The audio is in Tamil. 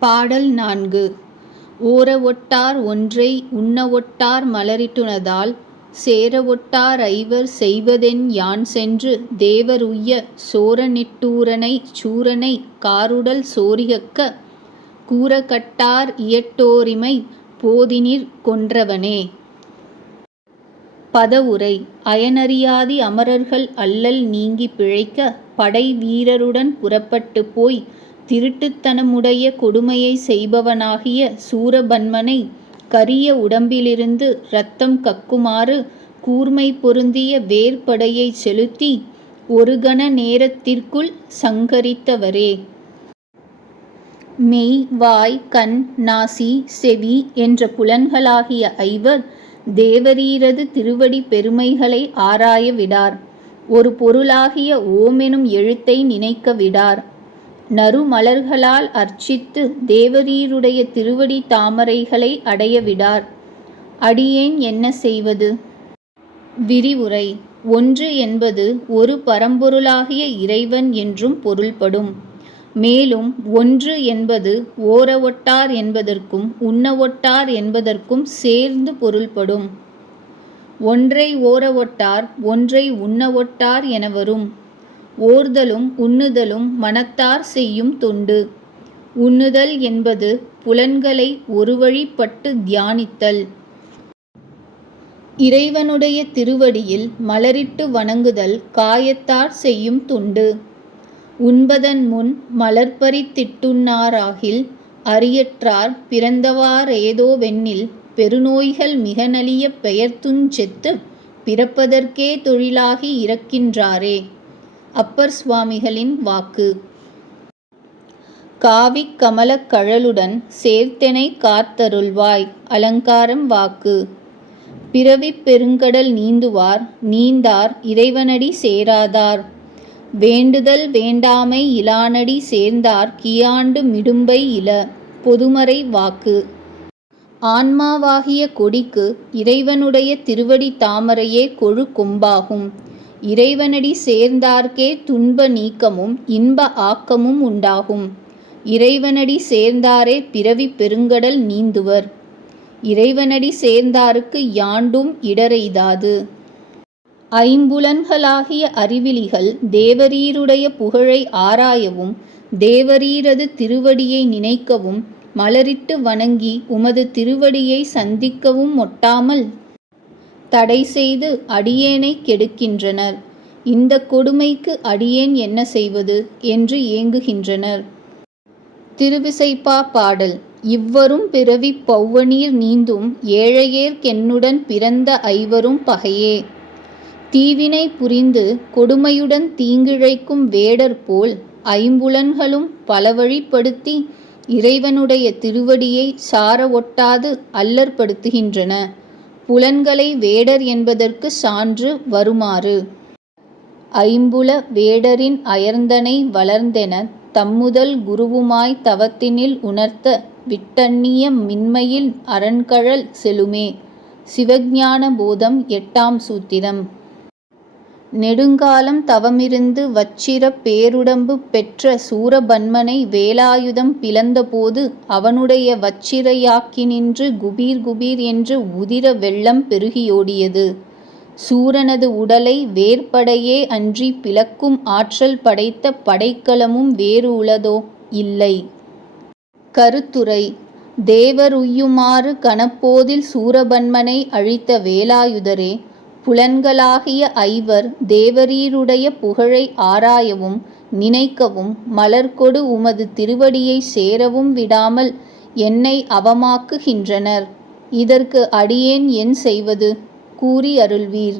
பாடல் நான்கு ஓரவொட்டார் ஒன்றை உண்ணவொட்டார் சேர சேரவொட்டார் ஐவர் செய்வதென் யான்சென்று தேவர் உய்ய சோரனிட்டூரனை சூரனை காருடல் சோரிகக்க கூறக்கட்டார் இயட்டோரிமை போதினிற் கொன்றவனே. பதவுரை அயனறியாதி அமரர்கள் அல்லல் நீங்கிப் பிழைக்க படை வீரருடன் புறப்பட்டுப் போய் திருட்டுத்தனமுடைய கொடுமையைச் செய்பவனாகிய சூரபன்மனை கரிய உடம்பிலிருந்து இரத்தம் கக்குமாறு கூர்மை பொருந்திய வேர்படையை செலுத்தி ஒரு கண நேரத்திற்குள் சங்கரித்தவரே. மெய் வாய் கண் நாசி செவி என்ற புலன்களாகிய ஐவர் தேவரீரது திருவடிப் பெருமைகளை ஆராய விடார். ஒரு பொருளாகிய ஓமெனும் எழுத்தை நினைக்க விடார். நறுமலர்களால் அர்ச்சித்து தேவரீருடைய திருவடி தாமரைகளை அடைய விடார். அடியேன் என்ன செய்வது? விரிவுரை ஒன்று என்பது ஒரு பரம்பொருளாகிய இறைவன் என்றும் பொருள்படும். மேலும் ஒன்று என்பது ஓரவொட்டார் என்பதற்கும் உண்ணவொட்டார் என்பதற்கும் சேர்ந்து பொருள்படும். ஒன்றை ஓரவொட்டார் ஒன்றை உண்ணவொட்டார் என வரும். ஓர்தலும் உண்ணுதலும் மனத்தார் செய்யும் தொண்டு. உண்ணுதல் என்பது புலன்களை ஒருவழிப்பட்டு தியானித்தல். இறைவனுடைய திருவடியில் மலரிட்டு வணங்குதல் காயத்தார் செய்யும் தொண்டு. உண்பதன்முன் மலர்பறித் திட்டுண்ணாராகில் அறியற்றார் பிறந்தவா வெண்ணில் பெருநோய்கள் மிக பெயர்த்துஞ் பெயர்த்துஞ்செத்து பிறப்பதற்கே தொழிலாகி இறக்கின்றாரே. அப்பர் சுவாமிகளின் வாக்கு. காவிக் கமலக் கழலுடன் சேர்த்தெனைக் காத்தருள்வாய். அலங்காரம் வாக்கு. பிறவிப் பெருங்கடல் நீந்துவார் நீந்தார் இறைவனடி சேராதார். வேண்டுதல் வேண்டாமை இலானடி சேர்ந்தார் கியாண்டு மிடும்பை இல. பொதுமறை வாக்கு. ஆன்மாவாகிய கொடிக்கு இறைவனுடைய திருவடி தாமரையே கொழு கொம்பாகும் இறைவனடி சேர்ந்தார்க்கே துன்ப நீக்கமும் இன்ப ஆக்கமும் உண்டாகும். இறைவனடி சேர்ந்தாரே பிறவி பெருங்கடல் நீந்துவர். இறைவனடி சேர்ந்தாருக்கு யாண்டும் இடரெய்தாது. ஐம்புலன்களாகிய அறிவிலிகள் தேவரீருடைய புகழை ஆராயவும் தேவரீரது திருவடியை நினைக்கவும் மலரிட்டு வணங்கி உமது திருவடியைச் தடை செய்து அடியேனைக் கெடுக்கின்றனர். இந்தக் கொடுமைக்கு அடியேன் என்ன செய்வது? என்று ஏங்குகின்றனர். திருவிசைப்பா பாடல் இவ்வரும் பிறவிப் பௌவநீர் நீந்தும் ஏழையேர் கென்னுடன் பிறந்த ஐவரும் பகையே. தீவினை புரிந்து கொடுமையுடன் தீங்கிழைக்கும் வேடர் போல் ஐம்புலன்களும் பலவழிப்படுத்தி இறைவனுடைய திருவடியைச் சாரவொட்டாது அல்லற்படுத்துகின்றன. புலன்களை வேடர் என்பதற்குச் சான்று வருமாறு. ஐம்புல வேடரின் அயர்ந்தனை வளர்ந்தென தம்முதல் குருவுமாய்த் தவத்தினில் உணர்த்த விட்டண்ணிய மின்மையின் அரண்கழல் செலுமே. சிவஞான போதம் எட்டாம் சூத்திரம். நெடுங்காலம் தவமிருந்து வச்சிரப் பேருடம்பு பெற்ற சூரபன்மனை வேலாயுதம் பிளந்தபோது அவனுடைய வச்சிர யாக்கினின்று குபீர் குபீர் என்று உதிர வெள்ளம் பெருகியோடியது. சூரனது உடலை வேற்படையே அன்றிப் பிளக்கும் ஆற்றல் படைத்த படைக்கலமும் வேறு உளதோ? இல்லை. கருத்துரை: தேவருய்யுமாறு கனப்போதில் கணப்போதில் சூரபன்மனை அழித்த வேலாயுதரே புலன்களாகிய ஐவர் தேவரீருடைய புகழை ஆராயவும் நினைக்கவும் மலர்கொடு உமது திருவடியைச் சேரவும் விடாமல் என்னை அவமாக்குகின்றனர். இதற்கு அடியேன் என் செய்வது? கூறி அருள்வீர்.